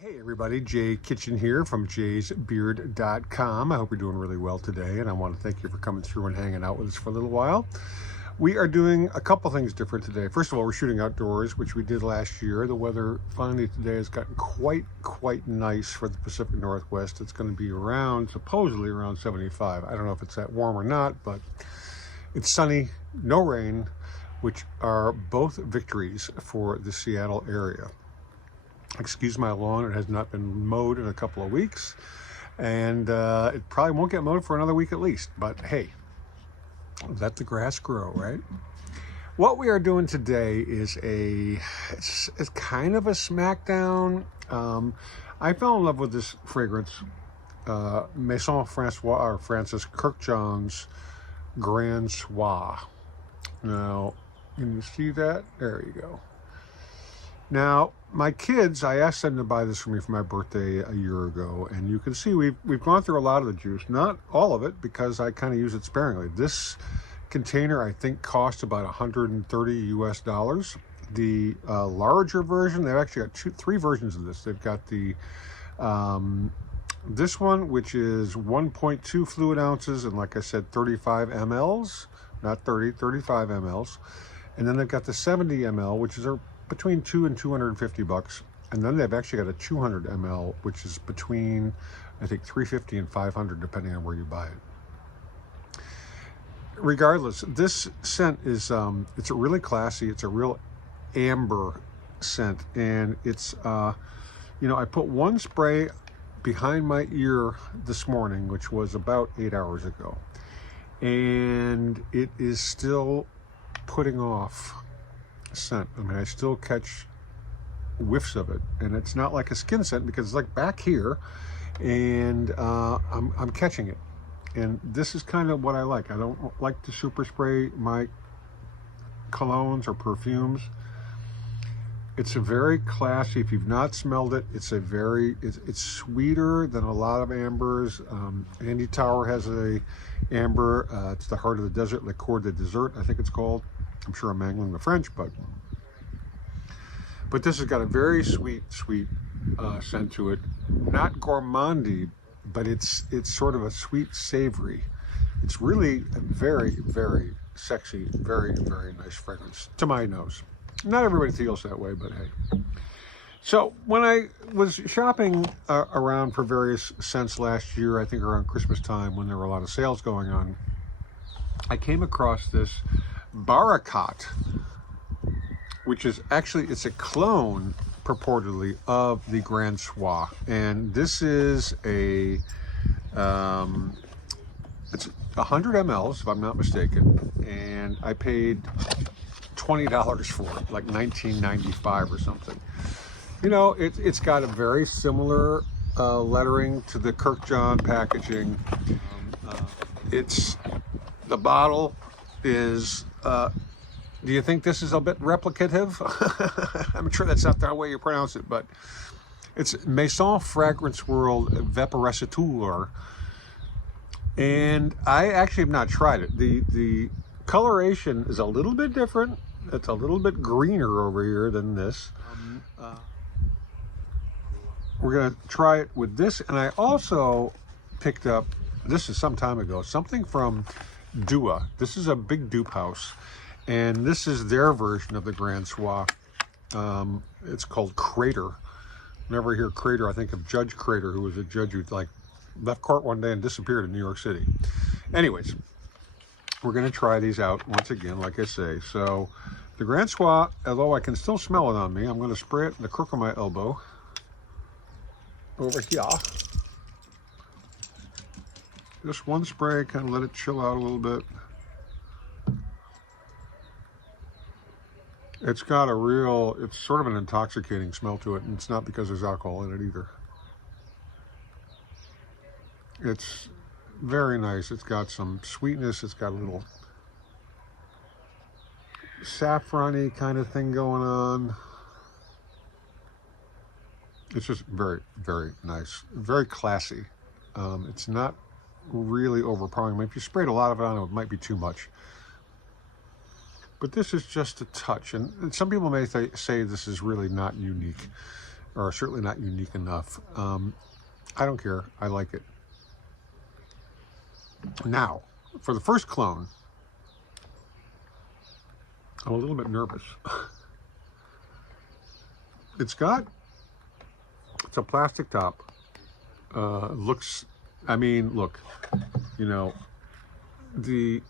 Hey everybody, Jay Kitchen here from jaysbeard.com. I hope you're doing really well today, and I want to thank you for coming through and hanging out with us for a little while. We are doing a couple things different today. First of all, we're shooting outdoors, which we did last year. The weather finally today has gotten quite nice for the Pacific Northwest. It's going to be supposedly around 75. I don't know if it's that warm or not, but it's sunny, no rain, which are both victories for the Seattle area. Excuse my lawn, it has not been mowed in a couple of weeks, and it probably won't get mowed for another week at least, but hey, let the grass grow, right? What we are doing today is it's kind of a smackdown. I fell in love with this fragrance, Maison Francois, or Francis Kirkjohn's Grand Soir. Now, can you see that? There you go. Now, my kids, I asked them to buy this for me for my birthday a year ago, and you can see we've gone through a lot of the juice. Not all of it, because I kind of use it sparingly. This container, I think, cost about $130 US. The larger version, they've actually got three versions of this. They've got the this one, which is 1.2 fluid ounces, and like I said, 35 mLs, not 30, 35 mLs. And then they've got the 70 ml, which is between $200 and $250, and then they've actually got a 200 ml, which is between, I think, $350 and $500, depending on where you buy it. Regardless, this scent is it's a really classy, it's a real amber scent, and it's I put one spray behind my ear this morning, which was about 8 hours ago, and it is still putting off scent. I mean, I still catch whiffs of it, and it's not like a skin scent because it's like back here, and I'm catching it. And this is kind of what I like. I don't like to super spray my colognes or perfumes. It's a very classy. If you've not smelled it, it's sweeter than a lot of ambers. Andy Tower has a amber. It's the Heart of the Desert, Liqueur de Dessert, I think it's called. I'm sure I'm mangling the French, but this has got a very sweet scent to it. Not gourmandy, but it's sort of a sweet savory. It's really a very sexy, very nice fragrance to my nose. Not everybody feels that way, but hey. So when I was shopping around for various scents last year, I think around Christmas time when there were a lot of sales going on, I came across this Barakat, which is actually, it's a clone purportedly of the Grand Soir, and this is it's 100 mLs if I'm not mistaken, and I paid $20 for it, like $19.95 or something. You know, it's got a very similar lettering to the Kirkjohn packaging. The bottle is, do you think this is a bit replicative? I'm sure that's not the way you pronounce it, but it's Maison Fragrance World Vaporateur. And I actually have not tried it. The coloration is a little bit different. It's a little bit greener over here than this. We're gonna try it with this, and I also picked up, this is some time ago, something from Dupes. This is a big dupe house, and this is their version of the Grand Soir. It's called Crater. Whenever I hear Crater, I think of Judge Crater, who was a judge who left court one day and disappeared in New York City. Anyways, we're going to try these out once again, like I say. So the Grand Soir, although I can still smell it on me, I'm going to spray it in the crook of my elbow over here. Just one spray, kind of let it chill out a little bit. It's got it's sort of an intoxicating smell to it, and it's not because there's alcohol in it either. It's very nice. It's got some sweetness. It's got a little saffron-y kind of thing going on. It's just very nice, very classy. It's not really overpowering. I mean, if you sprayed a lot of it on it, it might be too much. But this is just a touch, and some people may say this is really not unique. or certainly not unique enough. I don't care. I like it. Now, for the first clone, I'm a little bit nervous. It's a plastic top. Looks, I mean, look, you know, the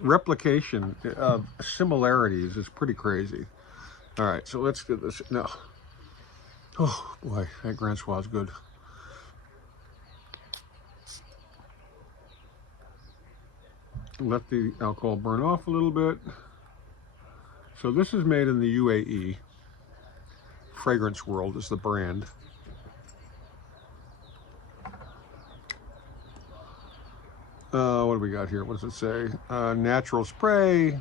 replication of similarities is pretty crazy. All right, so let's do this. No. Oh boy, that Grand Soir is good. Let the alcohol burn off a little bit. So this is made in the UAE. Fragrance World is the brand. What do we got here? What does it say? Natural spray.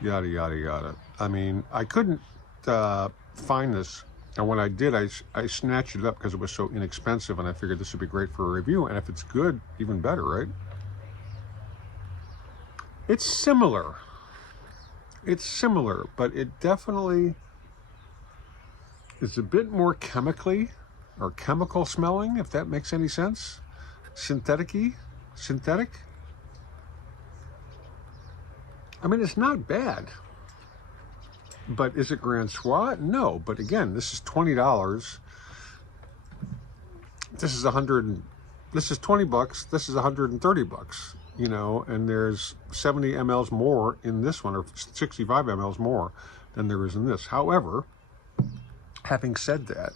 Yada, yada, yada. I mean, I couldn't find this. And when I did, I snatched it up because it was so inexpensive, and I figured this would be great for a review. And if it's good, even better, right? It's similar. It's similar, but it definitely is a bit more chemically or chemical smelling, if that makes any sense. Synthetic-y? Synthetic? I mean, it's not bad. But is it Grand Soir? No. But again, this is $20. This is this is 20 bucks. This is 130 bucks. You know, and there's 70 mLs more in this one, or 65 mLs more than there is in this. However, having said that,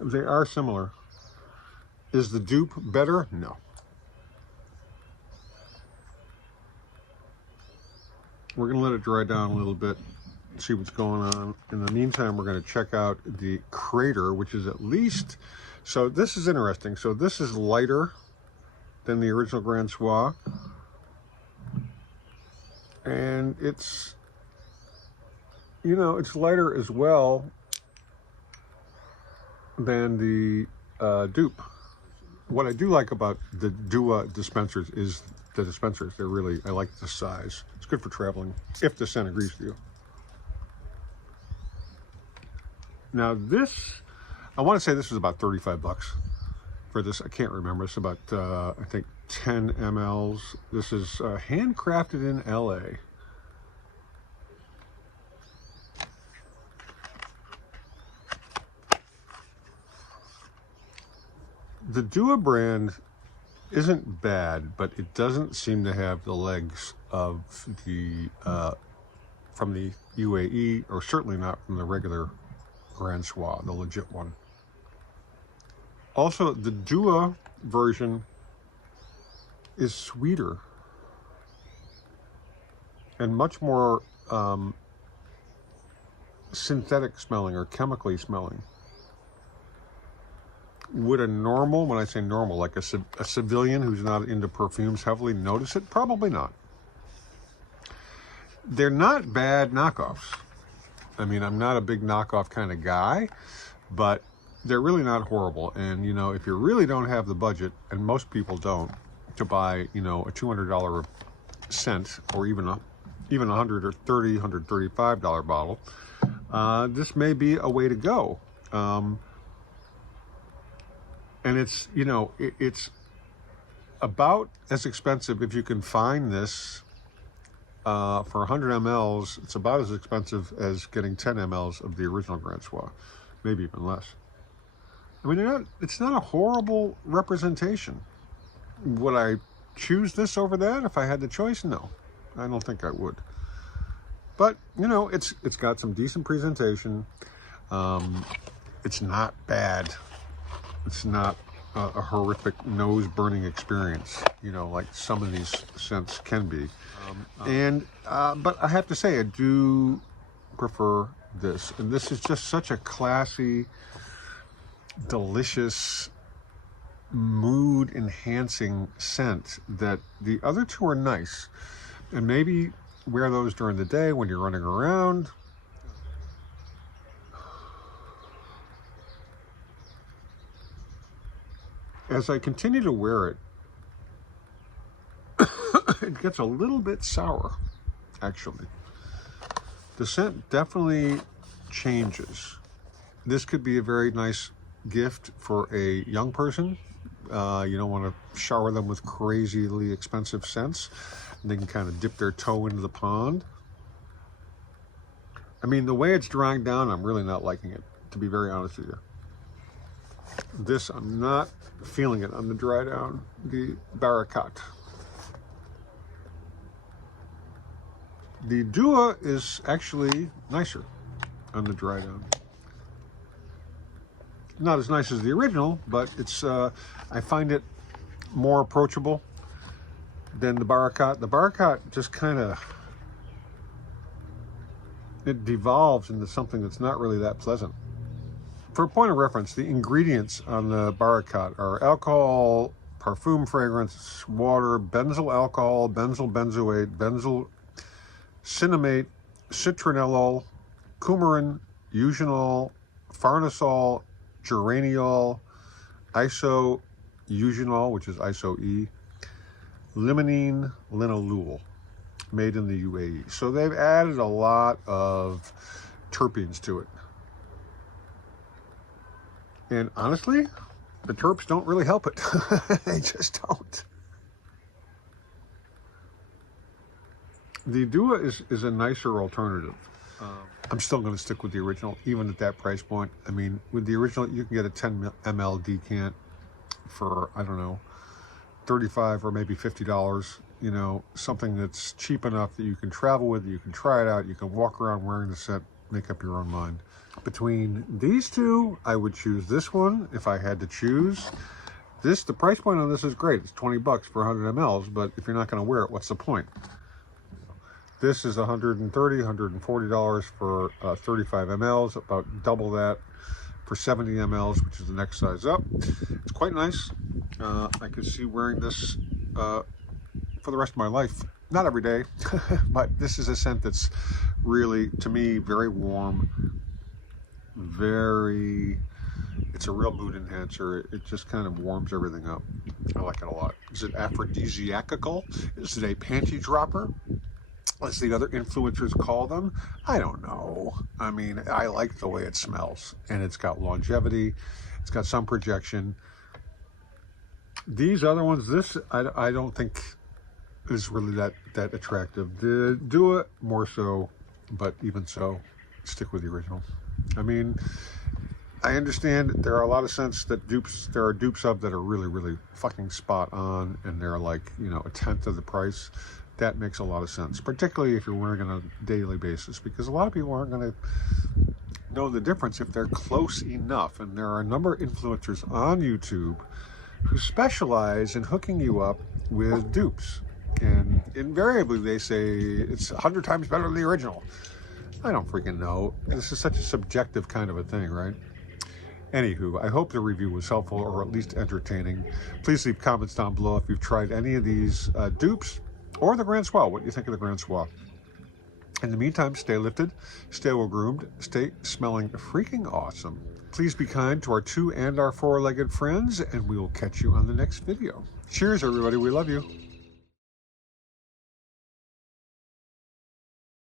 they are similar. Is the dupe better? No. We're going to let it dry down a little bit, see what's going on. In the meantime, we're going to check out the Crater, which is at least, so this is interesting. So this is lighter than the original Grand Soir. And it's, you know, it's lighter as well than the dupe. What I do like about the Dua dispensers is the dispensers. They're really, I like the size. It's good for traveling, if the scent agrees with you. Now this, I want to say this was about 35 bucks for this. I can't remember. It's about, I think 10 mLs. This is handcrafted in LA. The Dua brand isn't bad, but it doesn't seem to have the legs of the, from the UAE, or certainly not from the regular Grand Soir, the legit one. Also, the Dua version is sweeter and much more synthetic smelling or chemically smelling. Would a normal, when I say normal, like a civilian who's not into perfumes heavily notice it? Probably not. They're not bad knockoffs. I mean, I'm not a big knockoff kind of guy, but they're really not horrible. And, you know, if you really don't have the budget, and most people don't, to buy, you know, a $200 scent, or even a $130, $135 bottle, this may be a way to go. And it's, you know, it's about as expensive, if you can find this for 100 mLs, it's about as expensive as getting 10 mLs of the original Grand Soir, maybe even less. I mean, it's not a horrible representation. Would I choose this over that if I had the choice? No, I don't think I would. But, you know, it's got some decent presentation. It's not bad. It's not a horrific nose-burning experience, you know, like some of these scents can be. But I have to say, I do prefer this. And this is just such a classy, delicious, mood-enhancing scent that the other two are nice. And maybe wear those during the day when you're running around. As I continue to wear it, it gets a little bit sour, actually. The scent definitely changes. This could be a very nice gift for a young person. You don't want to shower them with crazily expensive scents. They can kind of dip their toe into the pond. I mean, the way it's drying down, I'm really not liking it, to be very honest with you. This, I'm not feeling it on the dry down, the Barakat. The Dua is actually nicer on the dry down. Not as nice as the original, but it's I find it more approachable than the Barakat. The Barakat just kind of, it devolves into something that's not really that pleasant. For a point of reference, the ingredients on the Barakat are alcohol, parfum fragrance, water, benzyl alcohol, benzyl benzoate, benzyl cinnamate, citronellol, coumarin, eugenol, farnesol, geraniol, iso-eugenol, which is iso-E, limonene, linalool, made in the UAE. So they've added a lot of terpenes to it. And honestly, the terps don't really help it. They just don't. The Dua is a nicer alternative. I'm still going to stick with the original, even at that price point. I mean, with the original, you can get a 10 ml decant for, I don't know, $35 or maybe $50. You know, something that's cheap enough that you can travel with, you can try it out, you can walk around wearing the scent, make up your own mind. Between these two, I would choose this one if I had to choose. This, the price point on this is great. It's 20 bucks for 100 mLs, but if you're not going to wear it, what's the point? This is $130, $140 for 35 mLs, about double that for 70 mLs, which is the next size up. It's quite nice. I could see wearing this for the rest of my life. Not every day, but this is a scent that's really, to me, very warm. It's a real mood enhancer. It just kind of warms everything up. I like it a lot. Is it aphrodisiacal? Is it a panty dropper, as the other influencers call them? I don't know. I mean, I like the way it smells, and it's got longevity. It's got some projection. These other ones, this I don't think is really that attractive. The Dua more so, but even so, stick with the original. I mean, I understand there are a lot of scents that there are dupes of that are really, really fucking spot on, and they're like, you know, a tenth of the price. That makes a lot of sense, particularly if you're wearing it on a daily basis, because a lot of people aren't going to know the difference if they're close enough. And there are a number of influencers on YouTube who specialize in hooking you up with dupes. And invariably they say it's 100 times better than the original. I don't freaking know. This is such a subjective kind of a thing, right? Anywho, I hope the review was helpful or at least entertaining. Please leave comments down below if you've tried any of these dupes or the Grand Soir. What do you think of the Grand Soir? In the meantime, stay lifted, stay well groomed, stay smelling freaking awesome. Please be kind to our 2 and our 4-legged friends, and we will catch you on the next video. Cheers, everybody. We love you.